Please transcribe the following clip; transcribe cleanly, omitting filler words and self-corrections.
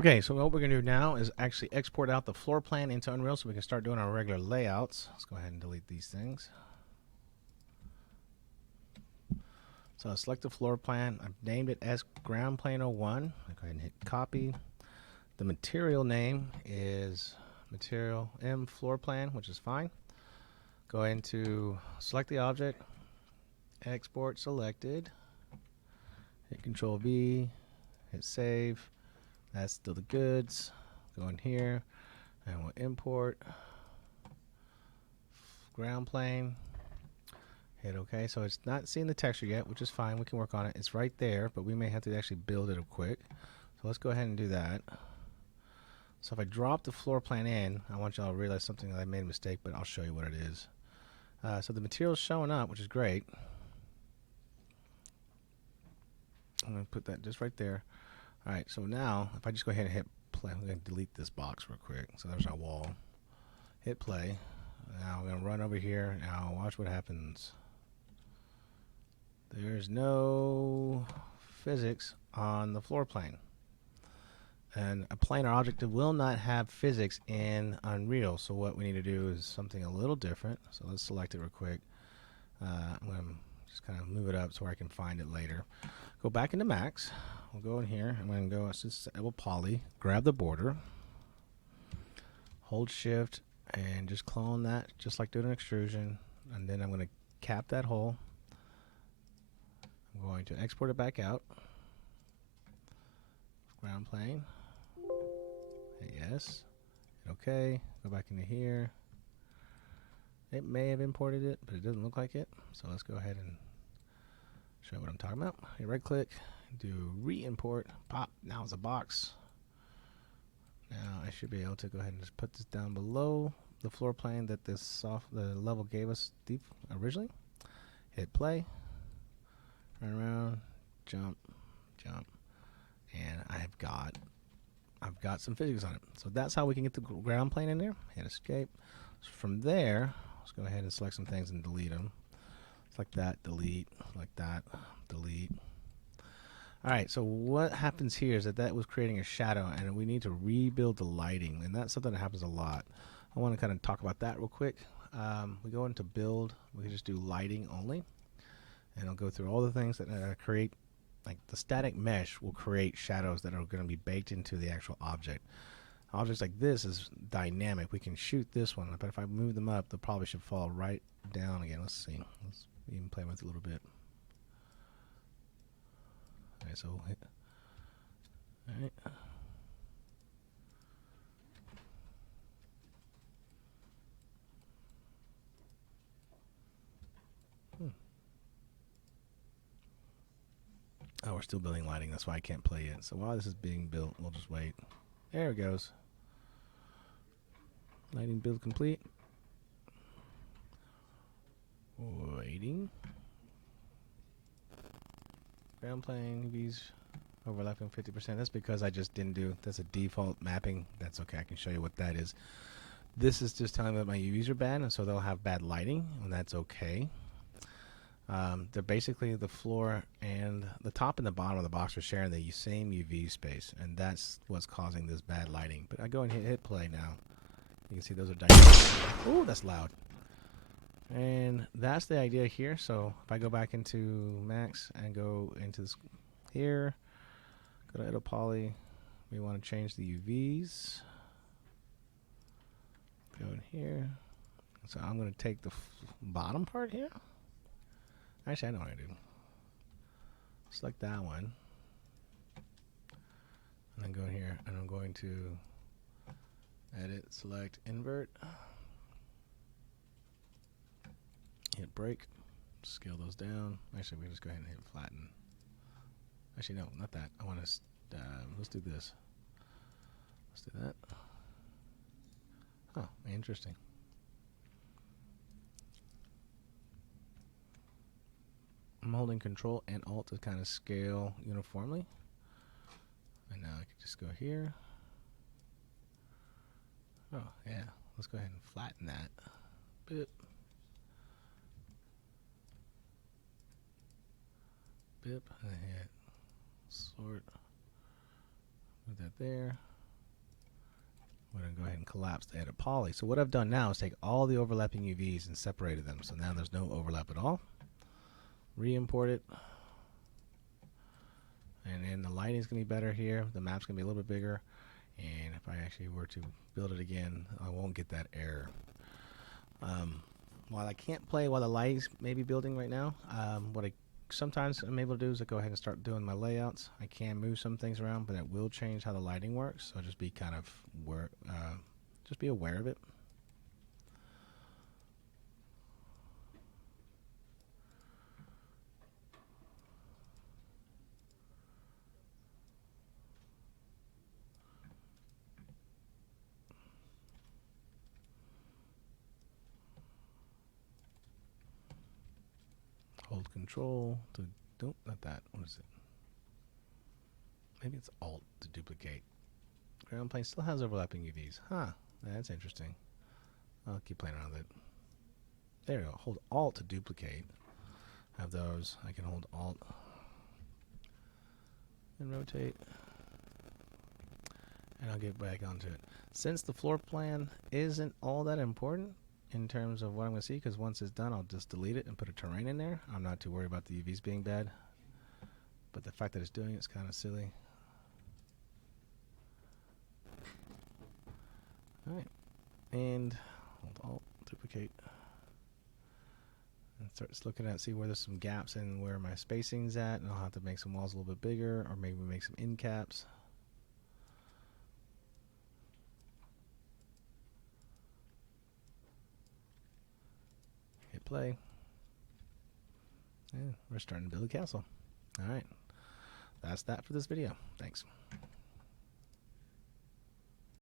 Okay, so what we're going to do now is actually export out the floor plan into Unreal so we can start doing our regular layouts. Let's go ahead and delete these things. So I'll select the floor plan. I've named it as GroundPlane UE4. I'll go ahead and hit copy. The material name is Material M Floor Plan, which is fine. Go into select the object, export selected, hit Control V, hit save. That's still the goods. Go in here and we'll import ground plane. Hit OK. So it's not seeing the texture yet, which is fine. We can work on it. It's right there, but we may have to actually build it quick. So let's go ahead and do that. So if I drop the floor plan in, I want y'all to realize something that I made a mistake, but I'll show you what it is. So the material's showing up, which is great. I'm going to put that just right there. All right, so now if I just go ahead and hit play, I'm going to delete this box real quick. So there's our wall. Hit play. Now I'm going to run over here. Now watch what happens. There's no physics on the floor plane. And a planar object will not have physics in Unreal. So what we need to do is something a little different. So let's select it real quick. I'm going to just kind of move it up so I can find it later. Go back into Max. We'll go in here. I'm going to go disable poly, grab the border, hold shift, and just clone that just like doing an extrusion. And then I'm going to cap that hole. I'm going to export it back out. Ground plane. Hit yes. Hit OK. Go back into here. It may have imported it, but it doesn't look like it. So let's go ahead and show you what I'm talking about. Hit right click, do re-import, pop. Now it's a box. Now I should be able to go ahead and just put this down below the floor plane that the level gave us originally. Hit play, run around, jump, jump, and I've got some physics on it. So that's how we can get the ground plane in there. Hit escape. So from there, let's go ahead and select some things and delete them. Like that, delete, like that, delete. All right, so what happens here is that was creating a shadow, and we need to rebuild the lighting, and that's something that happens a lot. I want to kind of talk about that real quick. We go into build, we can just do lighting only, and I'll go through all the things that create, like the static mesh will create shadows that are going to be baked into the actual object. Objects like this is dynamic. We can shoot this one, but if I move them up, they probably should fall right down again. Let's see. Let's even play with it a little bit. Alright, so hit. Alright. Oh, we're still building lighting. That's why I can't play it. So while this is being built, we'll just wait. There it goes. Lighting build complete. Waiting. Ground plane UVs overlapping 50%. That's because I just didn't do. That's a default mapping. That's okay. I can show you what that is. This is just telling me that my UVs are bad, and so they'll have bad lighting, and that's okay. They're basically the floor and the top and the bottom of the box are sharing the same UV space, and that's what's causing this bad lighting. But I go and hit play now. You can see those are dynamic. Ooh, that's loud. And that's the idea here. So if I go back into Max and go into this here, go to Edit Poly, we want to change the UVs. Go in here. So I'm going to take the bottom part here. Actually, I know what I do. Select that one. And then go in here, and I'm going to edit, select, invert. Hit break. Scale those down. Actually, we just go ahead and hit flatten. Actually, no, not that. I want to, let's do this. Let's do that. Oh, interesting. I'm holding Control and Alt to kind of scale uniformly. And now I can just go here. Oh, yeah. Let's go ahead and flatten that. Bip. Bip. And hit sort. Move that there. We're going to go ahead and collapse the edit poly. So what I've done now is take all the overlapping UVs and separated them. So now there's no overlap at all. Re-import it. And then the lighting's going to be better here. The map's going to be a little bit bigger. And if I actually were to build it again, I won't get that error. While I can't play while the lighting's maybe building right now, what I sometimes I'm able to do is I go ahead and start doing my layouts. I can move some things around, but it will change how the lighting works. So just be kind of just be aware of it. Hold Control to nope, not that. What is it? Maybe it's Alt to duplicate. GroundPlane still has overlapping UVs. Huh, that's interesting. I'll keep playing around with it. There we go. Hold Alt to duplicate. Have those. I can hold Alt and rotate. And I'll get back onto it. Since the floor plan isn't all that important in terms of what I'm going to see, because once it's done, I'll just delete it and put a terrain in there. I'm not too worried about the UVs being bad. But the fact that it's doing it's kind of silly. Alright. And hold Alt, duplicate. And starts looking at, see where there's some gaps in where my spacing's at. And I'll have to make some walls a little bit bigger, or maybe make some end caps. Hit play. And we're starting to build a castle. Alright. That's that for this video. Thanks.